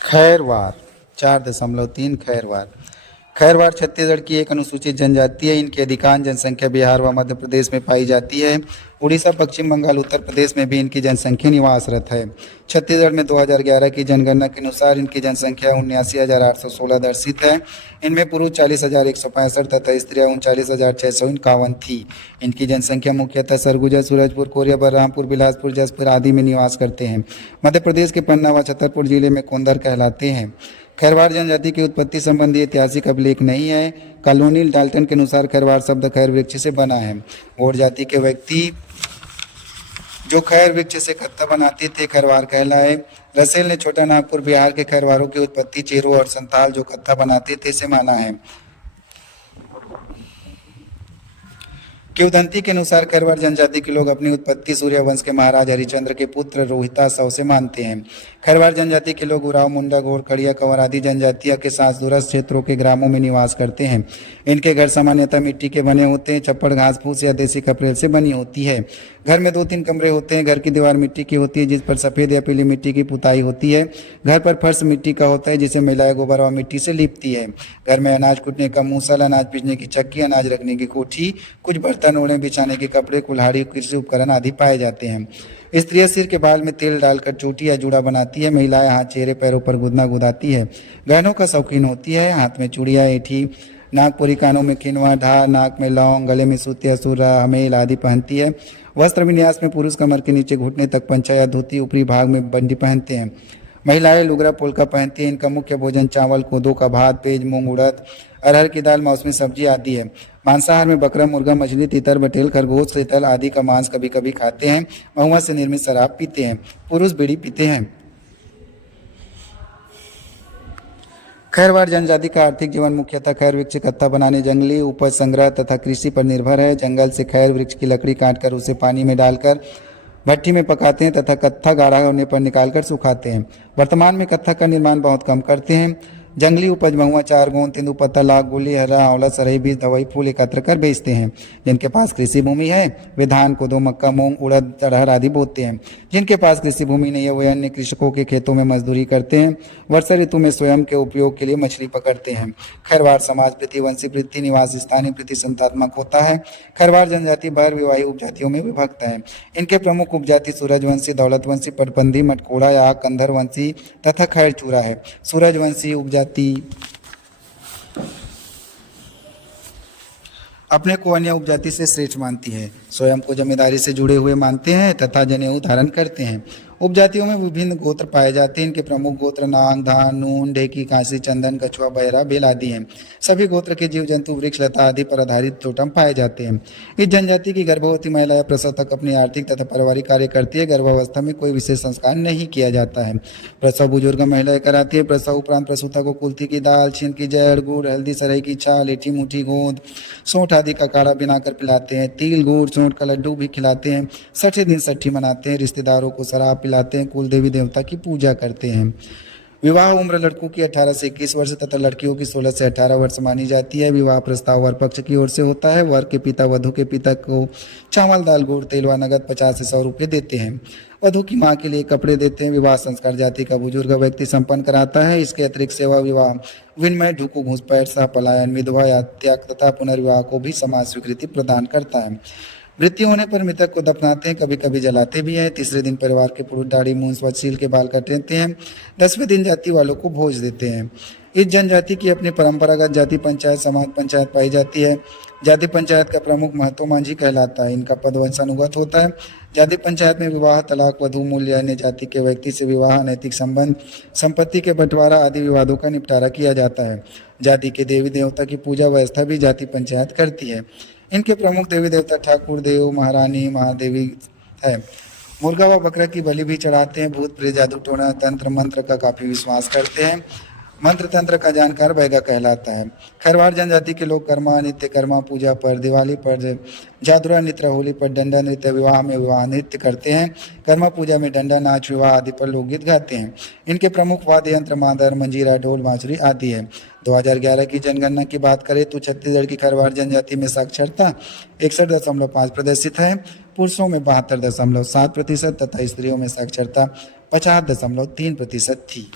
खैरवार 4.3 खैरवार। खैरवार छत्तीसगढ़ की एक अनुसूचित जनजाति है। इनकी अधिकांश जनसंख्या बिहार व मध्य प्रदेश में पाई जाती है। उड़ीसा, पश्चिम बंगाल, उत्तर प्रदेश में भी इनकी जनसंख्या निवासरत है। छत्तीसगढ़ में 2011 की जनगणना के अनुसार इनकी जनसंख्या 79,816 दर्शित है। इनमें पुरुष 40,165 तथा स्त्रियां 39,651 थी। इनकी जनसंख्या मुख्यतः सरगुजा, सूरजपुर, कोरिया, बलरामपुर, बिलासपुर, जसपुर आदि में निवास करते हैं। मध्य प्रदेश के पन्ना व छतरपुर जिले में कोंदर कहलाते हैं। खैरवार जनजाति की उत्पत्ति संबंधी ऐतिहासिक अभिलेख नहीं है। कॉलोनियल डाल्टन के अनुसार खैरवार शब्द खैर वृक्ष से बना है। गौड़ जाति के व्यक्ति जो खैर वृक्ष से कत्था बनाते थे खैरवार कहलाए। रसेल ने छोटा नागपुर बिहार के खैरवारों की उत्पत्ति चेरो और संताल जो कत्था बनाते थे से माना है। किंवदंती के अनुसार खैरवार जनजाति के लोग अपनी उत्पत्ति सूर्यवंश के महाराज हरिश्चंद्र के पुत्र रोहिता शव से मानते हैं। खैरवार जनजाति के लोग उराव, मुंडा, घोड़, खड़िया, कंवर आदि जनजातियों के साथ दूरस्थ क्षेत्रों के ग्रामों में निवास करते हैं। इनके घर सामान्यतः मिट्टी के बने होते हैं। छप्पड़ घास फूस या देसी कपड़े से बनी होती है। घर में 2-3 कमरे होते हैं। घर की दीवार मिट्टी की होती है जिस पर सफेद या पीली मिट्टी की पुताई होती है। घर पर फर्श मिट्टी का होता है जिसे महिलाएं गोबर व मिट्टी से लीपती है। घर में अनाज कूटने का मूसल, अनाज पीसने की चक्की, अनाज रखने की कोठी, कुछ बर्तन, ओढ़े बिछाने के कपड़े, कुल्हाड़ी, कृषि उपकरण आदि पाए जाते हैं। स्त्रियां सिर के बाल में तेल डालकर चोटी या जूड़ा बनाती है। महिलाएं हाथ, चेहरे, पैरों पर गुदना गुदाती है। गहनों का शौकीन होती है। हाथ में चूड़ियां, एठी, नागपुरी, कानों में किनवा, ढाल, नाक में लौंग, गले में सूतिया, सुरा, हमेल आदि पहनती है। वस्त्र विन्यास में पुरुष कमर के नीचे घुटने तक पंचा या धोती, ऊपरी भाग में बंडी पहनते हैं। महिलाएं लुगरा पोलका पहनती हैं। इनका मुख्य भोजन चावल, कोदो का भात, पेज, मूंग, उड़द, अरहर की दाल, मौसमी सब्जी आदि है। मांसाहार में बकरा, मुर्गा, मछली, तीतर, बटेल, खरगोश, सेतल आदि का मांस कभी कभी खाते हैं। महुआ से निर्मित शराब पीते हैं। पुरुष बीड़ी पीते हैं। खैरवार जनजाति का आर्थिक जीवन मुख्यतः खैर वृक्ष कत्था बनाने, जंगली उपज संग्रह तथा कृषि पर निर्भर है। जंगल से खैर वृक्ष की लकड़ी काटकर उसे पानी में डालकर भट्टी में पकाते हैं तथा कत्था गाढ़ा होने पर निकालकर सुखाते हैं। वर्तमान में कत्था का निर्माण बहुत कम करते हैं। जंगली उपज महुआ, चार गोंद, तेंदुपत्ता, लाख, गुली, हरा, आंवला, सरई बीज, दवाई फूल एकत्र कर बेचते हैं। जिनके पास कृषि भूमि है वे धान, कोदो, मक्का, मूंग, उड़द, अरहर आदि बोते हैं। जिनके पास कृषि भूमि नहीं है वे अन्य कृषकों के खेतों में मजदूरी करते हैं। वर्षा ऋतु में स्वयं के उपयोग के लिए मछली पकड़ते हैं। खैरवार समाज प्रतिवंशी, प्रति निवास स्थानीय, प्रति संतात्मक होता है। खैरवार जनजाति बाहर विवाही उपजातियों में विभक्त है। इनके प्रमुख उपजाति सूरजवंशी, दौलतवंशी, पटबंधी, मटकोड़ा या कंधरवंशी तथा खैरचूरा है। सूरजवंशी उपजाति अपने को अन्य उपजाति से श्रेष्ठ मानती है। स्वयं को जमींदारी से जुड़े हुए मानते हैं तथा जनेऊ धारण करते हैं। उपजातियों में विभिन्न गोत्र पाए जाते हैं। इनके प्रमुख गोत्र नाग, धान, नून, ढेकी, कांसी, चंदन, कछुआ, बहरा, बेल आदि हैं। सभी गोत्र के जीव जंतु, वृक्ष, लता आदि पर आधारित टोटम पाए जाते हैं। इस जनजाति की गर्भवती महिला प्रसव तक अपनी आर्थिक तथा पारिवारिक कार्य करती है। गर्भावस्था में कोई विशेष संस्कार नहीं किया जाता है। प्रसव बुजुर्ग महिलाएं कराती है। प्रसव उपरांत प्रसूता को कुल्थी की दाल, छीन की जड़, गुड़, हल्दी, सरई की छाल, एठी, मुठी, गोंद, सोंठ आदि का काढ़ा बनाकर पिलाते हैं। तिल, गुड़, सोंठ का लड्डू भी खिलाते हैं। 60 दिन छठी मनाते हैं। रिश्तेदारों को शराब पिलाते हैं। कुल देवी देवता की पूजा करते हैं। विवाह उम्र लड़कों की 18 से 21 वर्ष तथा लड़कियों की 16 से 18 वर्ष मानी जाती है। विवाह प्रस्ताव वर पक्ष की ओर से होता है। वर के पिता वधु के पिता को चावल, दाल, गुड़, तेल व नगद 50 से 100 रुपये देते हैं। वधु की मां के लिए कपड़े देते हैं। विवाह संस्कार जाति का बुजुर्ग व्यक्ति संपन्न कराता है। इसके अतिरिक्त सेवा, विवाह, विनिमय, ढुकू, घुसपैठ, सह पलायन, विधवा या त्याग तथा पुनर्विवाह को भी समाज स्वीकृति प्रदान करता है। मृत्यु होने पर मृतक को दफनाते हैं, कभी कभी जलाते भी हैं। तीसरे दिन परिवार के पुरुष दाढ़ी, मूंछ व चील के बाल काटते हैं। 10वें दिन जाति वालों को भोज देते हैं। इस जनजाति की अपनी परंपरागत जाति पंचायत, समाज पंचायत पाई जाती है। जाति पंचायत का प्रमुख महतो मांझी कहलाता है। इनका पद वंशानुगत होता है। जाति पंचायत में विवाह, तलाक, वधू, मूल्य, अन्य जाति के व्यक्ति से विवाह, नैतिक संबंध, संपत्ति के बंटवारा आदि विवादों का निपटारा किया जाता है। जाति के देवी देवता की पूजा व्यवस्था भी जाति पंचायत करती है। इनके प्रमुख देवी देवता ठाकुर देव, महारानी, महादेवी है। मुर्गा व बकरा की बलि भी चढ़ाते हैं। भूत प्रेत, जादू टोना, तंत्र मंत्र का काफी विश्वास करते हैं। मंत्र तंत्र का जानकार बैगा कहलाता है। खैरवार जनजाति के लोग कर्मा, नित्य कर्मा, पूजा पर, दिवाली पर, जादुरा नृत्य, होली पर डंडा नृत्य, विवाह में विवाह नृत्य करते हैं। कर्मा पूजा में डंडा नाच, विवाह आदि पर लोकगीत गाते हैं। इनके प्रमुख वाद्य यंत्र मादर, मंजीरा, ढोल, बांसुरी आदि है। 2011 की जनगणना की बात करें तो छत्तीसगढ़ की खैरवार जनजाति में साक्षरता 61.5 प्रदर्शित है। पुरुषों में 72.7% तथा स्त्रियों में साक्षरता 50.3% थी।